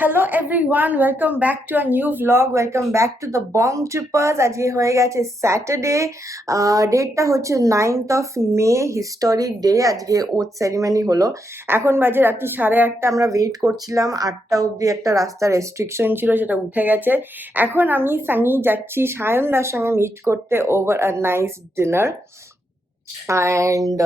Hello everyone, welcome back to a new vlog. Welcome back to the Bomb Trippers. আজকে হয়ে গেছে Saturday, ডেটটা হচ্ছে 9th of May, historic day. আজকে oath ceremony হলো। এখন বাজে রাত্রি 8:30। আমরা ওয়েট করছিলাম 8টা অবধি, একটা রাস্তা রেস্ট্রিকশন ছিল, সেটা উঠে গেছে। এখন আমি সানি যাচ্ছি সায়নদার সঙ্গে মিট করতে over a nice dinner. And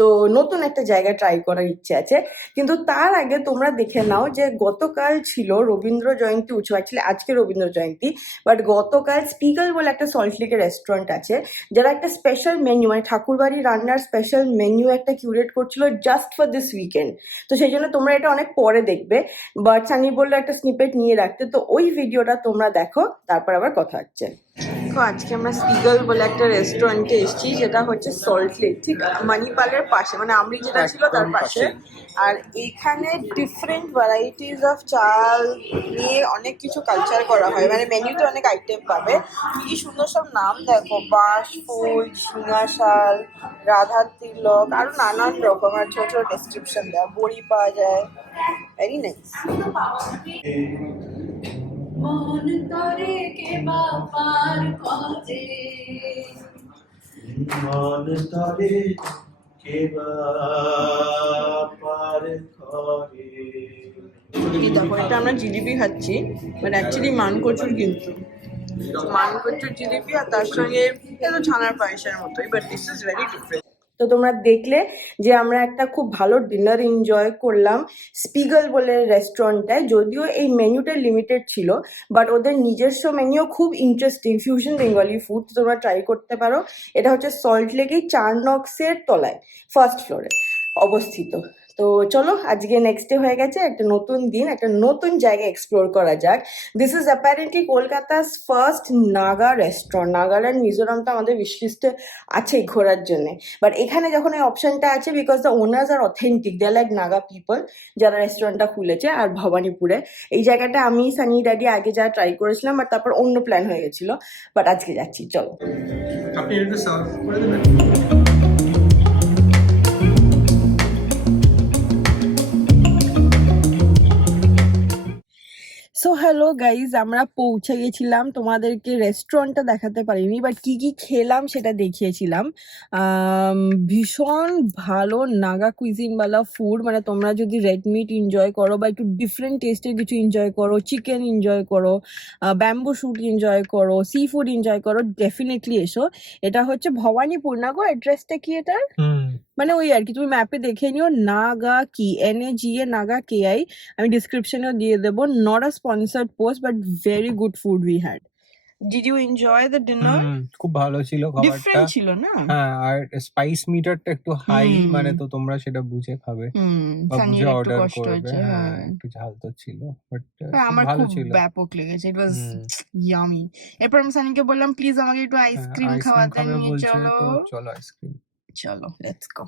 তো নতুন একটা জায়গা ট্রাই করার ইচ্ছে আছে, কিন্তু তার আগে তোমরা দেখে নাও যে গতকাল ছিল রবীন্দ্র জয়ন্তী উৎসব। অ্যাকচুয়ালি আজকে রবীন্দ্র জয়ন্তী, বাট গতকাল স্পিগল বলে একটা সল্টলেকের রেস্টুরেন্ট আছে, যারা একটা স্পেশাল মেনু, মানে ঠাকুরবাড়ি রান্নার স্পেশাল মেনু একটা কিউরেট করছিল জাস্ট ফর দিস উইকেন্ড। তো সেই জন্য তোমরা এটা অনেক পরে দেখবে, বাট সানি বললো একটা স্নিপেট নিয়ে রাখতে, তো ওই ভিডিওটা তোমরা দেখো, তারপর আবার কথা হচ্ছে। তো আজকে আমরা স্পিগল বলে একটা রেস্টুরেন্টে এসেছি, যেটা হচ্ছে সল্টলেক, ঠিক মানিপালের পাশে, মানে আমরি যেটা ছিল তার পাশে। আর এখানে ডিফারেন্ট ভ্যারাইটিস অফ চাল নিয়ে অনেক কিছু কালচার করা হয়, মানে মেনুতে অনেক আইটেম পাবে। কি সুন্দর সব নাম দেখো, বাঁশফুল, ঝিঙা শাল, রাধার তিলক, আরো নানান রকম, আর ছোট ছোট ডেসক্রিপশন দেওয়া, বড়ি পাওয়া যায়। Very nice. মন তরে কে বাপার খোঁজে, মন তরে কে বাপার খোঁজে। এই দেখো, এটা আমরা জিলিপি খাচ্ছি, বাট অ্যাকচুয়ালি মানকচুর, কিন্তু মানকচুর জিলিপি, আর তার সঙ্গে এটা ছানার পায়েসের মতোই, but this is very different. তো তোমরা দেখলে যে আমরা একটা খুব ভালো ডিনার এনজয় করলাম স্পিগল বলে রেস্টুরেন্টটায়। যদিও এই মেনুটা লিমিটেড ছিল, বাট ওদের নিজস্ব মেনুও খুব ইন্টারেস্টিং, ফিউশন বেঙ্গলি ফুড, তোমরা ট্রাই করতে পারো। এটা হচ্ছে সল্টলেকের 4 নক্সের তলায়, ফার্স্ট ফ্লোরে অবস্থিত। তো চলো, আজকে নেক্সট ডে হয়ে গেছে, একটা নতুন দিন, একটা নতুন জায়গা এক্সপ্লোর করা যাক। This is apparently Kolkata's first Naga restaurant. Nagaland, Mizoram তো আমাদের উইশ লিস্টে আছেই ঘোরার জন্যে, বাট এখানে যখন এই অপশনটা আছে, because the owners are authentic, they like Naga people, যারা রেস্টুরেন্টটা খুলেছে। আর ভবানীপুরে এই জায়গাটা আমি, সানি, ড্যাডি আগে যা ট্রাই করেছিলাম, বাট তারপর অন্য প্ল্যান হয়ে গেছিলো, বাট আজকে যাচ্ছি, চলো। আপনি এটা সার্ভ করে দেবেন। সো হ্যালো গাইজ, আমরা পৌঁছে গেছিলাম। তোমাদেরকে রেস্টুরেন্টটা দেখাতে পারিনি, বাট কি কি খেলাম সেটা দেখিয়েছিলাম। ভীষণ ভালো নাগা কুইজিনওয়ালা ফুড, মানে তোমরা যদি রেড মিট এনজয় করো বা একটু ডিফারেন্ট টেস্টের কিছু এনজয় করো, চিকেন এনজয় করো, ব্যাম্বু শুট এনজয় করো, সি ফুড এনজয় করো, ডেফিনেটলি এসো। এটা হচ্ছে ভবানীপুর না গো, অ্যাড্রেসটা কি এটার? মানে ওই আর কি, তুমি ম্যাপে দেখে নিও, নাগা কি, NAGA নাগা KI। আমি ডিসক্রিপশনেও দিয়ে দেবো। Not a sponsored post, but very good food we had. Did you enjoy the dinner? খুব ভালো ছিল খাবারটা। ডিফারেন্ট ছিল না? হ্যাঁ, আর স্পাইস মিটারটা একটু হাই, মানে তো তোমরা সেটা বুঝে খাবে বা বুঝে সানির একটু অর্ডার কষ্ট করবে। হচ্ছে, হ্যাঁ, হ্যাঁ। একটু ঝাল তো ছিল, বাট আমার ভালো খুব ছিল। ব্যাপক লেগেছে, ইট ওয়াজ ইয়ামি। এরপর আমি সানিকে বললাম প্লিজ আমাকে একটু আইসক্রিম আইসক্রিম খাওয়াতে খাবে নিয়ে বলছে, চলো। তো চলো আইসক্রিম। চলো, লেটস গো।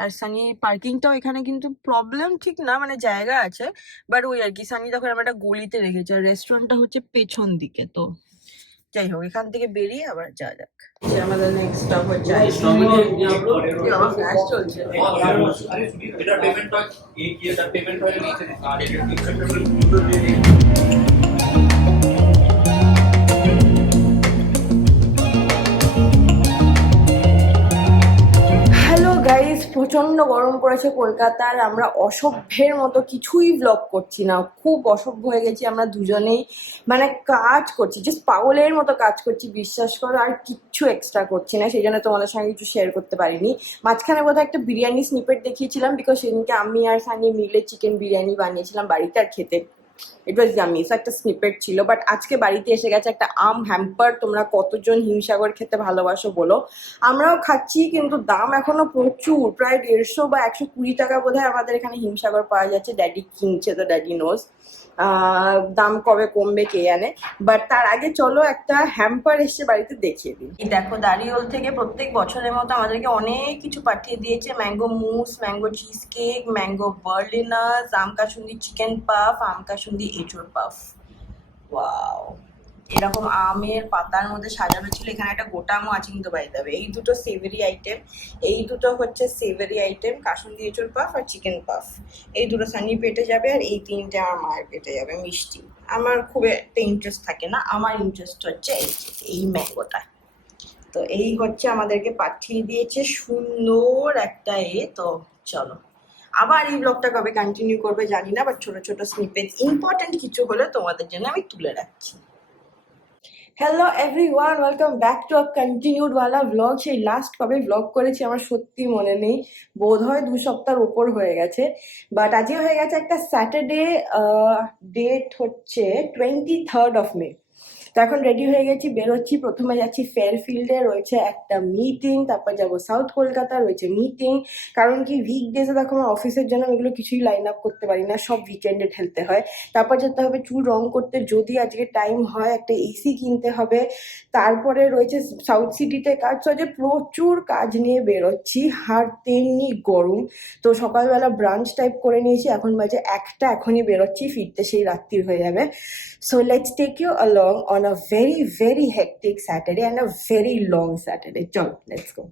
আর সানি পার্কিংটাও এখানে কিন্তু প্রবলেম ঠিক না, মানে জায়গা আছে, বাট ওই আর কি, সানি তখন আমরা একটা গলিতে রেখেছি, আর রেস্টুরেন্টটা হচ্ছে পেছন দিকে। তো যাই হোক, এখান থেকে বেরিয়ে আবার যা যাক। আমাদের নেক্সট স্টপ হচ্ছে গ্যাস চলছে। হ্যালো গাইস, প্রচন্ড গরম পড়েছে কলকাতার। আমরা অসভ্যের মতো কিছুই ব্লগ করছি না, খুব অসভ্য হয়ে গেছি আমরা দুজনেই, মানে কাজ করছি, জাস্ট পাগলের মতো কাজ করছি, বিশ্বাস করো, আর কিচ্ছু এক্সট্রা করছি না। সেই জন্য তোমাদের সঙ্গে কিছু শেয়ার করতে পারিনি। মাঝখানে বোধহয় একটা বিরিয়ানি স্নিপেট দেখিয়েছিলাম, বিকজ সেদিনকে আমি আর সানি মিলে চিকেন বিরিয়ানি বানিয়েছিলাম বাড়িতে, আর খেতে ইট ওয়াজ ইয়ামি, একটা স্নিপেট ছিল। বাট আজকে বাড়িতে এসে গেছে একটা আম হ্যাম্পার। তোমরা কতজন হিমসাগর খেতে ভালোবাসো বলো, আমরাও খাচ্ছি, কিন্তু দাম এখনো প্রচুর, প্রায় 150 বা 120 টাকা বোধহয় আমাদের এখানে হিমসাগর পাওয়া যাচ্ছে। ড্যাডি কিনছে, তো ড্যাডি নোজ দাম কবে কমবে কে জানে। বাট তার আগে চলো একটা হ্যাম্পার এসছে বাড়িতে, দেখিয়ে দিই। এই দেখো, দারিওল থেকে প্রত্যেক বছরের মতো আমাদেরকে অনেক কিছু পাঠিয়ে দিয়েছে। Mango mousse, mango cheese cake, mango berliners, আম কাসুন্দি চিকেন পাফ, আম কাসুন্দি এঁচোড় পাফ। ওয়াও, এরকম আমের পাতার মধ্যে সাজানো ছিল। এখানে একটা গোটা আমও আছে কিন্তু বাইরে যাবে। এই দুটো সেভেরি আইটেম, এই দুটো হচ্ছে সেভেরি আইটেম, কাসুন্দি এঁচোড় পাফ আর চিকেন পাফ। এই দুটো সানির পেটে যাবে, আর এই তিনটে আমার মায়ের পেটে যাবে মিষ্টি। আমার খুব একটা ইন্টারেস্ট থাকে না, আমার ইন্টারেস্ট হচ্ছে এই ম্যাঙ্গোটা। তো এই হচ্ছে আমাদেরকে পাঠিয়ে দিয়েছে সুন্দর একটা তো চলো আবার এই ব্লগটা কবে কন্টিনিউ করবে জানি না, বাট ছোট ছোট স্নিপেট ইম্পর্টেন্ট কিছু হলে তোমাদের জন্য আমি তুলে রাখছি। Hello everyone, welcome back to a continued ওয়ালা ব্লগ। সেই লাস্ট কবে ব্লগ করেছি আমার সত্যি মনে নেই, বোধ হয় 2 সপ্তাহের ওপর হয়ে গেছে। বাট আজকে হয়ে গেছে একটা স্যাটারডে, ডেট হচ্ছে 23rd of May। তো এখন রেডি হয়ে গেছি, বেরোচ্ছি। প্রথমে যাচ্ছি ফেয়ারফিল্ডে, রয়েছে একটা মিটিং, তারপর যাবো সাউথ কলকাতা, রয়েছে মিটিং। কারণ কি উইকডেজে দেখো আমার অফিসের জন্য আমি এগুলো কিছুই লাইন আপ করতে পারি না, সব উইকেন্ডে ঠেলতে হয়। তারপর যেতে হবে চুল রং করতে, যদি আজকে টাইম হয় একটা এসি কিনতে হবে। তারপরে রয়েছে সাউথ সিটিতে কাজ, যে প্রচুর কাজ নিয়ে বেরোচ্ছি, আর তেমনি গরম। তো সকালবেলা ব্রাঞ্চ টাইপ করে নিয়েছি, এখন বাজে 1টা, এখনই বেরোচ্ছি, ফিরতে সেই রাত্রির হয়ে যাবে। So let's take you along on a very, very hectic Saturday and a very long Saturday. চলো, let's go.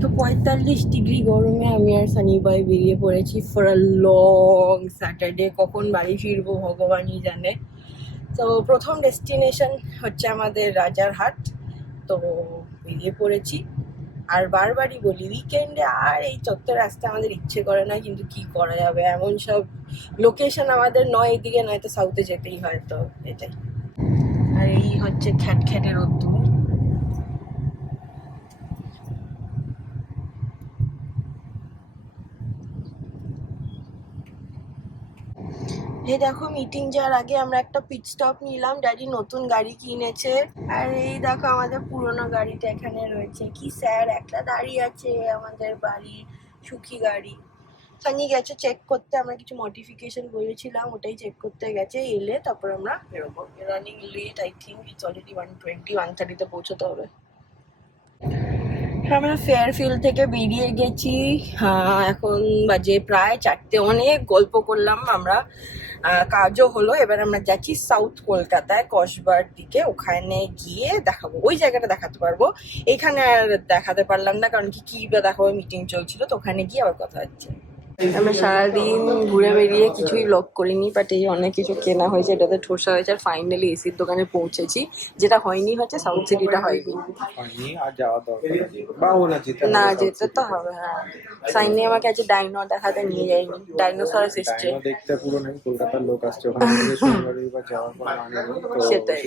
তো 45 ডিগ্রি গরমে আমি আর সানি ভাই বেরিয়ে পড়েছি ফর আ লং স্যাটারডে। কখন বাড়ি ফিরবো ভগবানই জানে। তো প্রথম ডেস্টিনেশন হচ্ছে আমাদের রাজারহাট। তো বেরিয়ে পড়েছি। আর বারবারই বলি, উইকেন্ডে আর এই চত্বরে আসতে আমাদের ইচ্ছে করে না, কিন্তু কি করা যাবে, এমন সব লোকেশন আমাদের নয় এদিকে, নয়তো সাউথে যেতেই হয়। তো এটাই। আর এই হচ্ছে খ্যাটখ্যাটে রোদ্দুর। এই দেখো, মিটিং যাওয়ার আগে আমরা একটা পিট স্টপ নিলাম, ড্যাডি নতুন গাড়ি কিনেছে। আর এই দেখো আমাদের পুরোনো গাড়িটা এখানে রয়েছে, কি স্যার একটা দাঁড়িয়ে আছে আমাদের বাড়ির সুখী গাড়ি। সানি গেছে চেক করতে, আমরা কিছু মডিফিকেশন বলেছিলাম, ওটাই চেক করতে গেছে। এলে তারপর আমরা বেরোবো। Running late, I think it's already 1:20, 1:30 পৌঁছতে হবে। আমরা ফেয়ারফিল্ড থেকে বেরিয়ে গেছি, এখন বাজে প্রায় 4টে। অনেক গল্প করলাম আমরা, কাজও হলো। এবার আমরা যাচ্ছি সাউথ কলকাতায়, কসবার দিকে। ওখানে গিয়ে দেখাবো, ওই জায়গাটা দেখাতে পারবো। এখানে আর দেখাতে পারলাম না, কারণ কি বা দেখাবো, মিটিং চলছিল। তো ওখানে গিয়ে আবার কথা হচ্ছে। আমরা সারাদিন ঘুরে বেরিয়ে কিছুই ব্লগ করিনি, বাট এই অনেক কিছু কেনা হয়েছে, এটাতে ঠোসা হয়েছে। আর ফাইনালি এসির দোকানে পৌঁছেছি। যেটা হয়নি হচ্ছে সাউথ সিটিটা হয়নি। না, যেতে তো হবে। হ্যাঁ, সাইনি আমাকে আজ ডাইনো দেখাতে নিয়ে যায়নি, ডাইনোসর এসছে। দেখতে পুরো নাই, কলকাতার লোক আসছে ওখানে থেকে, শনিবারে বা যাওয়ার পর আনবো। তো সেটাই।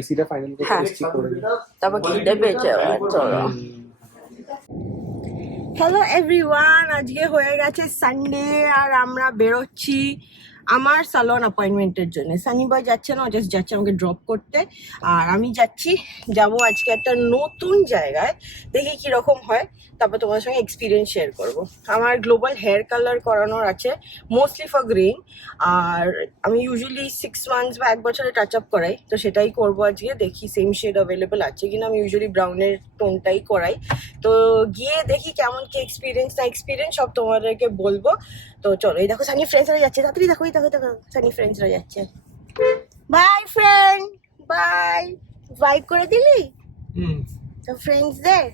এসিটা ফাইনাল করতে এসেছি, করে নি। তারপর খিদে পেয়েছে, চলো। হ্যালো এভরিওয়ান, আজকে হয়ে গেছে সানডে, আর আমরা বেরোচ্ছি আমার সালন অ্যাপয়েন্টমেন্টের জন্য। সানি বয় যাচ্ছে না, জাস্ট যাচ্ছে আমাকে ড্রপ করতে। আর আমি যাবো আজকে একটা নতুন জায়গায়, দেখি কিরকম হয়। তারপর তোমার সঙ্গে এক্সপিরিয়েন্স শেয়ার করবো। আমার গ্লোবাল হেয়ার কালার করানোর আছে, মোস্টলি ফর গ্রেইং। আর আমি ইউজুয়ালি 6 মান্থস বা 1 বছরে টাচ আপ করাই, তো সেটাই করবো আজকে। দেখি সেম শেড অ্যাভেলেবেল আছে কিনা। আমি ইউজুয়ালি ব্রাউনের টোনটাই করাই। তো গিয়ে দেখি কেমন কি এক্সপিরিয়েন্স না এক্সপিরিয়েন্স সব তোমাদেরকে বলবো। তো চলো, এই দেখো সানি ফ্রেন্ডসরা যাচ্ছে, তাড়াতাড়ি দেখো, এই দেখো দেখো সানি ফ্রেন্ডসরা যাচ্ছে। By friend, by. বাইক করে দিলি তো ফ্রেন্ডসদের?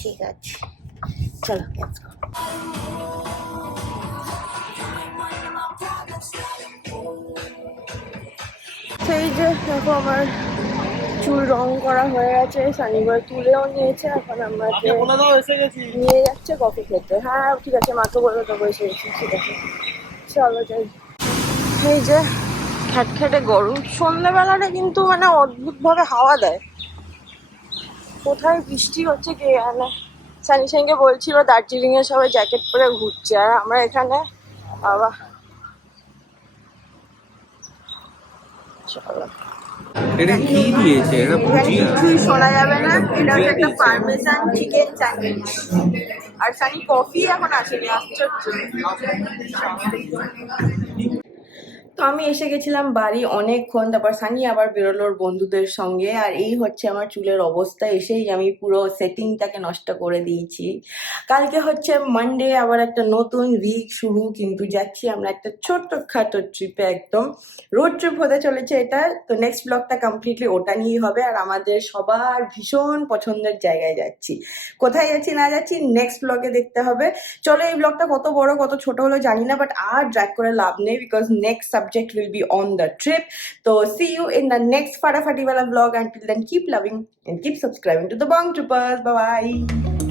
ঠিক আছে, চলো লেটস গো। সেই যে দেখো আমার চুল রং করা হয়ে গেছে, সানিবার তুলেও নিয়েছে। এখন আমাকে নিয়ে যাচ্ছে কফি খেতে। হ্যাঁ ঠিক আছে, মাকে বলে দেবো এসে গেছি। ঠিক আছে, চলো যাই। এই যে খ্যাটখ্যাটে গরম, সন্ধ্যেবেলাটা কিন্তু মানে অদ্ভুত ভাবে হাওয়া দেয়। কোথায় বৃষ্টি হচ্ছে কে জানে। সানি সঙ্গে বলছিল দার্জিলিং এ সবাই জ্যাকেট পরে ঘুরছে, আর আমরা এখানে বাবা। চলো, এটা কি দিয়েছে? এটা ভুজি? কিছুই শোনা যাবে না। এটা হচ্ছে একটা পারমেসান চিকেন স্যান্ডউইচ। আর সানি কফি এখন আসেনি, আশ্চর্য। তো আমি এসে গেছিলাম বাড়ি অনেকক্ষণ, তারপর সানি আবার বেরোলো ওর বন্ধুদের সঙ্গে। আর এই হচ্ছে আমার চুলের অবস্থা, এসেই আমি পুরো সেটিংটাকে নষ্ট করে দিয়েছি। কালকে হচ্ছে মানডে, আবার একটা নতুন উইক শুরু, কিন্তু যাচ্ছি আমরা একটা ছোট্ট খাটো ট্রিপে, একদম রোড ট্রিপ হতে চলেছে এটা। তো নেক্সট ব্লগটা কমপ্লিটলি ওটা নিয়েই হবে, আর আমাদের সবার ভীষণ পছন্দের জায়গায় যাচ্ছি। কোথায় যাচ্ছি না যাচ্ছি নেক্সট ব্লগে দেখতে হবে। চলো, এই ব্লগটা কত বড় কত ছোট হলো জানি না, বাট আর ড্র্যাগ করে লাভ নেই, because next subject will be on the trip. তো see you in the next ফাটাফাটি ওয়ালা vlog. Until then, keep loving and keep subscribing to the Bong Troopers. Bye bye.